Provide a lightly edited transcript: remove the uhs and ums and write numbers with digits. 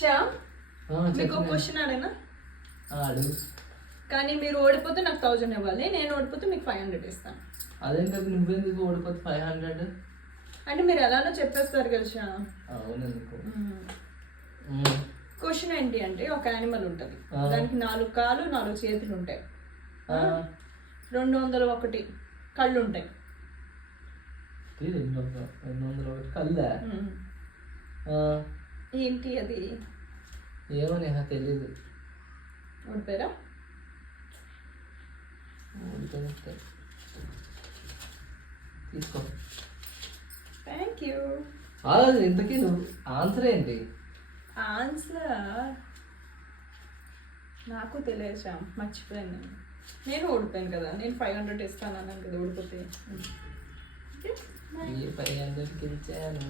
శ్యామ్, మీకు ఒక క్వశ్చన్ అడేనా? అడుగు. కానీ మీరు ఓడిపోతే నాకు 1000 ఇవ్వాలి, నేను ఓడిపోతే మీకు 500 ఇస్తాను. అదేంటది, నువ్వెందుకు ఓడిపోతే 500? అంటే మీరు ఎలానో చెప్పేస్తారు కదా శ్యామ్. అవునందుకు. క్వశ్చన్ ఏంటి అంటే, ఒక యానిమల్ ఉంటుంది, దానికి 4 కాళ్ళు 4 చేతులు ఉంటాయి, 201 కళ్ళు ఉంటాయి. 201 కళ్ళా? ఏంటి అది? ఏమో నేహా తెలీదు. ఓడిపోయారా? తీసుకో. Thank you. ఇంతకీ నువ్వు ఆన్సర్ ఏంటి? ఆన్సర్ నాకు తెలియదు శ్యామ్, మర్చిపోయాను. నేను ఓడిపోయాను కదా, నేను 500 ఇస్తాను అన్నాను కదా ఓడిపోతే. 500 గెలిచాను.